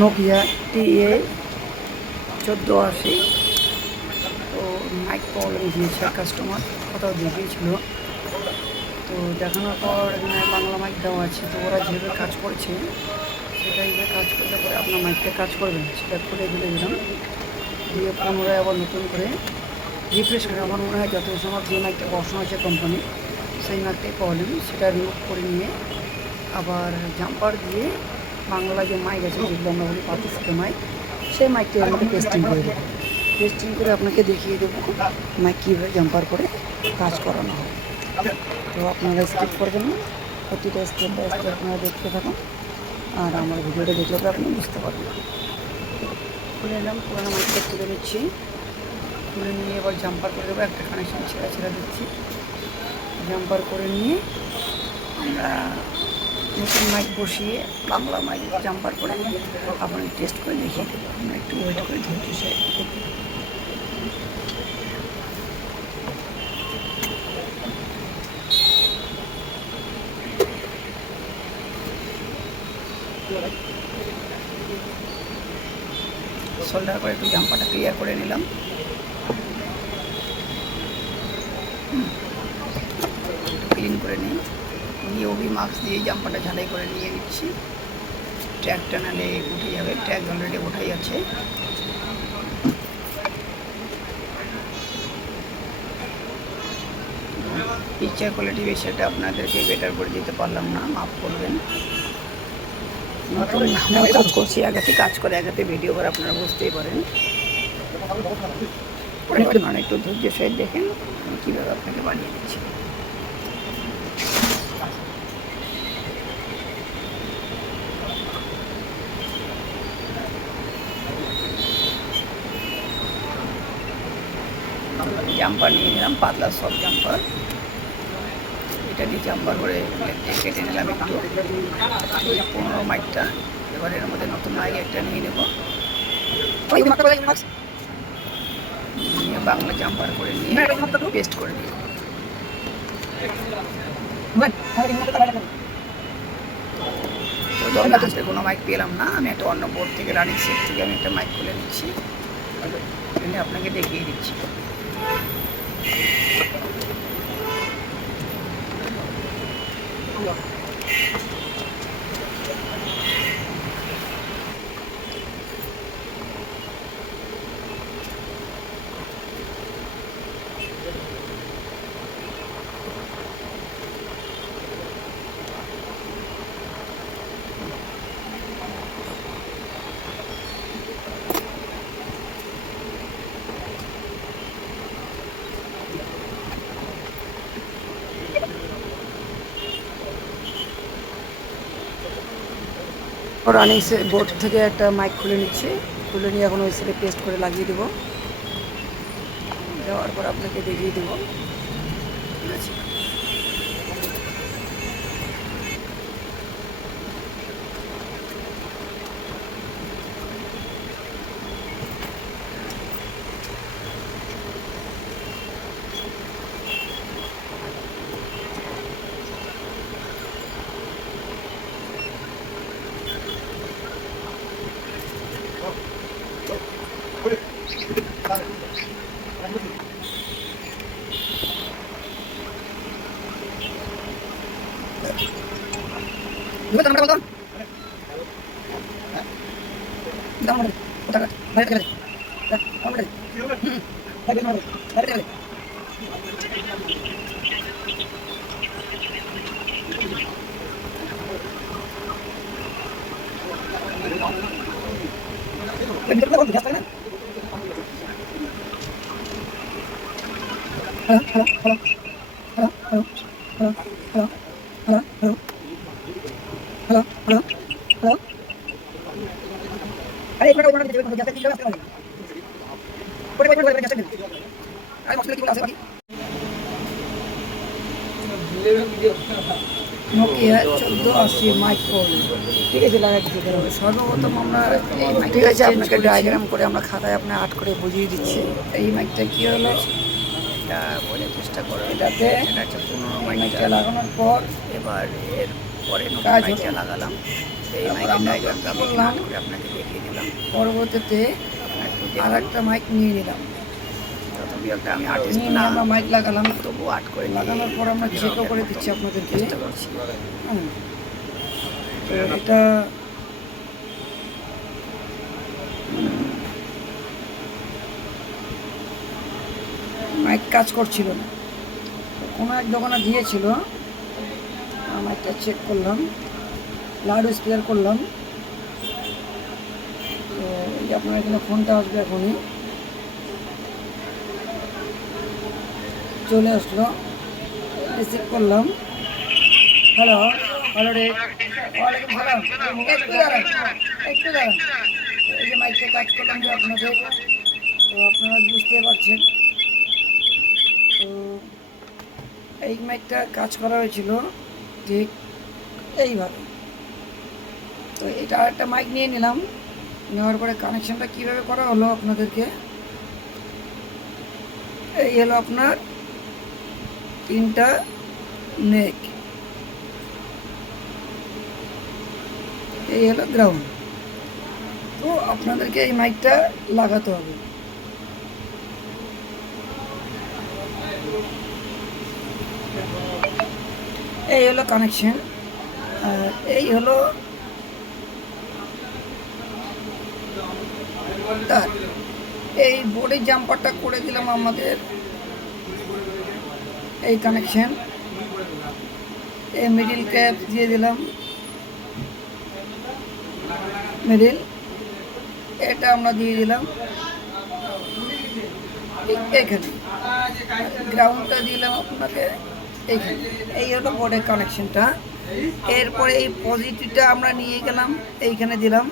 Nokia TA1480। তো mic problem দিয়েছে customer, কোথাও দেখিয়েছিল। তো দেখানোর পর এখানে বাংলা মাইক দেওয়া আছে। তো ওরা যেভাবে কাজ করছে সেটাই কাজ করলে পরে আপনার মাইকটা কাজ করবে না। সেটা খুলে দিলে দিলাম, দিয়ে পুনরায় আবার নতুন করে রিফ্রেশ করে আমার মনে হয় যত সময় যে মাইকটা বসানো আছে কোম্পানি সেই মাইকটাই প্রবলেম, সেটা রিমুভ করে নিয়ে আবার জাম্পার দিয়ে বাংলা যে মাইক আছে যেগুলো আমরা বলি পাতিস্তে মাইক, সেই মাইকটি এর মধ্যে পেস্টিং করে দেবো। পেস্টিং করে আপনাকে দেখিয়ে দেবো মাইক কীভাবে জাম্পার করে কাজ করানো হয়। তো আপনারা স্কিপ করবেন না, প্রতিটা স্টেপ বাই স্টেপ আপনারা দেখতে থাকুন, আর আমার ভিডিওটা দেখলে আপনি বুঝতে পারবেন। খুলে নিলাম, পুরোনো মাইকটা তুলে নিচ্ছি, তুলে নিয়ে এবার জাম্পার করে দেবো। একটা কানেকশান ছেড়া দিচ্ছি, জাম্পার করে নিয়ে আমরা নতুন মাইক বসিয়ে বাংলা মাইক জাম্পার করে আপনাকে টেস্ট করে দেখিয়ে দেবো। আমরা একটু ওয়েট করে ধৈর্য সে সোল্ডার করে একটু জাম্পারটা ক্লিয়ার করে নিলাম। ক্লিন করে নিই, নিয়ে ওবি মাস্ক দিয়ে জাম্পারটা ঝালাই করে নিয়ে নিচ্ছি। ট্র্যাকটা নালে উঠে যাবে, ট্র্যাক অলরেডি ওঠাই আছে। পিকচার কোয়ালিটি বেশি একটা আপনাদেরকে বেটার করে দিতে পারলাম না, মাফ করবেন। নতুন আমরা কাজ করছি, আগাতে কাজ করে আগাতে ভিডিও করে আপনারা বুঝতেই পারেন। মানে একটু ধৈর্য সহিত দেখেন আমি কীভাবে আপনাকে বানিয়ে দিচ্ছি। জাম্পার নিয়ে নিলাম, পাতলা সব জাম্পার, এটা দিয়ে জাম্পার করে কেটে নিলাম একটু। 15 মাইকটা এবার এর মধ্যে নতুন মাইক একটা নিয়ে নেব, নিয়ে বাংলা জাম্পার করে নিয়ে পেস্ট করে দিই। তো আমি হাতে কোনো মাইক পেলাম না, আমি একটা অন্য বোর্ড থেকে রানিং সেট থেকে আমি একটা মাইক খুলে নিচ্ছি, আপনাকে দেখিয়ে দিচ্ছি। রানিং বোর্ড থেকে একটা মাইক খুলে নিচ্ছি, খুলে নিয়ে এখন ওই সাইডে পেস্ট করে লাগিয়ে দেবো। দেওয়ার পর আপনাকে দেখিয়ে দেবো, ঠিক আছে। নোকিয়া 1480 মাইক প্রবলেম, ঠিক আছে, লাগাই দিতে হবে। সর্বপ্রথম আমরা এই মাইক, ঠিক আছে, আপনাকে ডায়াগ্রাম করে আমরা খাতায় আপনার আর্ট করে বুঝিয়ে দিচ্ছি। এই মাইকটা কী হলো এটা বোঝার চেষ্টা করো। এটাতে এটা হচ্ছে 15 মাইকটা লাগানোর পর এবার এর পরে মাইকটা লাগালাম, এই মাইকের ডায়গ্রামটা বললাম আপনাকে দেখিয়ে দিলাম। পরবর্তীতে আর একটা মাইক নিয়ে নিলাম। আমি আর্টিস্ট না, আমরা মাইক লাগালাম, তবুও আর্ট করে লাগানোর পর আমরা চেকও করে দিচ্ছি আপনাদের চেষ্টা করছি। তো এটা মাইক কাজ করছিল না, কোনো এক দোকানে দিয়েছিল, মাইকটা চেক করলাম, লাউড স্পিকার করলাম। তো এই যে আপনার এখানে ফোনটা আসবে, এখনই চলে আসলো, রিসিভ করলাম। হ্যালো, হ্যালো রে, ওয়ালাইকুম সালাম, একটু দাঁড়ান, একটু দাঁড়ান। এই যে মাইকটা কাজ করলাম যে আপনাদের, তো আপনারা বুঝতে পারছেন। তো এই মাইকটা কাজ করা হয়েছিল ঠিক এইভাবে। তো এটা আরেকটা মাইক নিয়ে নিলাম, নেওয়ার পরে কানেকশানটা কীভাবে করা হলো আপনাদেরকে, এই হলো আপনার 3টা নেক, এই হলো গ্রাউন্ড। তো আপনাদেরকে এই মাইকটা লাগাতে হবে। এই হলো কানেকশন, আর এই হলো তার। এই বোর্ডের জাম্পারটা করে দিলাম আমাদের, এই কানেকশন, এই মিডিল ক্যাপ দিয়ে দিলাম, মিডিল এটা আমরা দিয়ে দিলাম এখানে, গ্রাউন্ডটা দিলাম আপনাকে এইখানে। এই হলো বোর্ডের কানেকশনটা। এরপরে এই পজিটিভটা আমরা নিয়ে গেলাম, এইখানে দিলাম,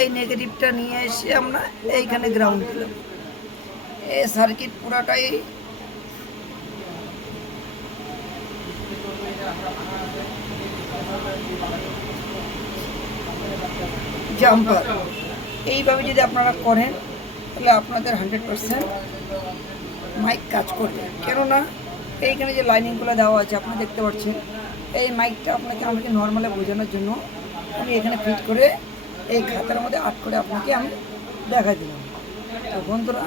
এই নেগেটিভটা নিয়ে এসে আমরা এইখানে গ্রাউন্ড দিলাম। এই সার্কিট পুরাটাই জাম্পার। এইভাবে যদি আপনারা করেন তাহলে আপনাদের 100% মাইক কাজ করবে। কেননা এইখানে যে লাইনিংগুলো দেওয়া আছে আপনি দেখতে পাচ্ছেন, এই মাইকটা আমাকে নর্মালে বোঝানোর জন্য আমি এখানে ফিট করে এই খাতার মধ্যে আর্ট করে আপনাকে আমি দেখা দিলাম। তো বন্ধুরা,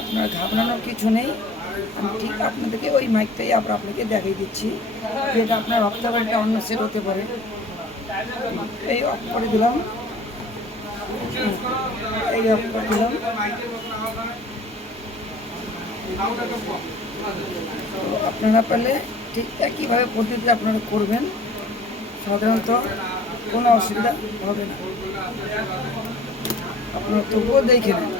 আপনার ঘাবড়ানোর কিছু নেই, আমি ঠিক আপনাদেরকে ওই মাইকটাই আবার আপনাকে দেখিয়ে দিচ্ছি, যেটা আপনার ভাবতে পারেন এটা অন্য সেট হতে পারে। এই অফ করে দিলাম, এই অফ করে দিলাম। আপনারা পেলে ঠিক একইভাবে পদ্ধতিতে আপনারা করবেন, সাধারণত কোনো অসুবিধা হবে না। আপনারা তবুও দেখে নেন।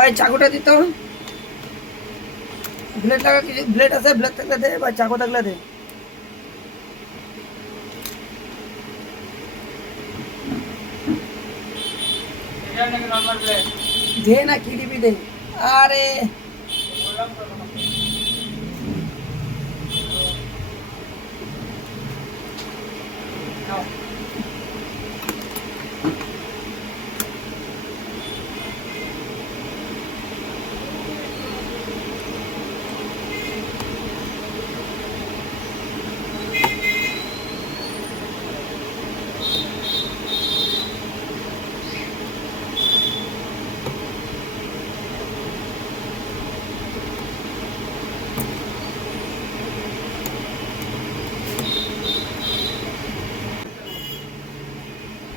ওই চাকুটা দিত, ব্লেড লাগা, কিছু ব্লেড আছে, ব্লেড থাকলে দে, বা চাকু থাকলে দে। দে না, কি দিবি দে। আরে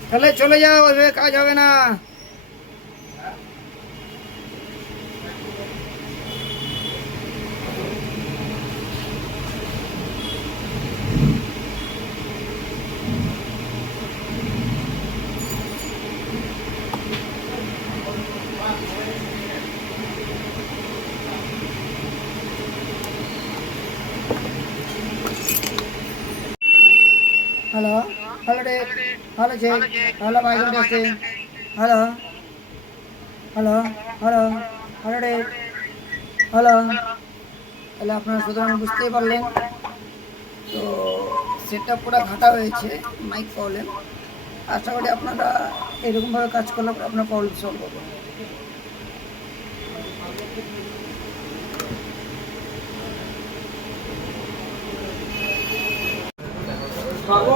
তাহলে চলে যাও, ওইভাবে কাজ হবে না। হ্যালো, হ্যালো রে, hello check, hello Michael testing, hello hello hello hello রে, হ্যালো। তাহলে আপনারা সুতরাং বুঝতেই পারলেন, তো সেটটা পুরো ঘাটা হয়েছে মাইক প্রবলেম। আশা করি আপনারা এরকমভাবে কাজ করলে আপনার প্রবলেম সলভ হবে। বাবু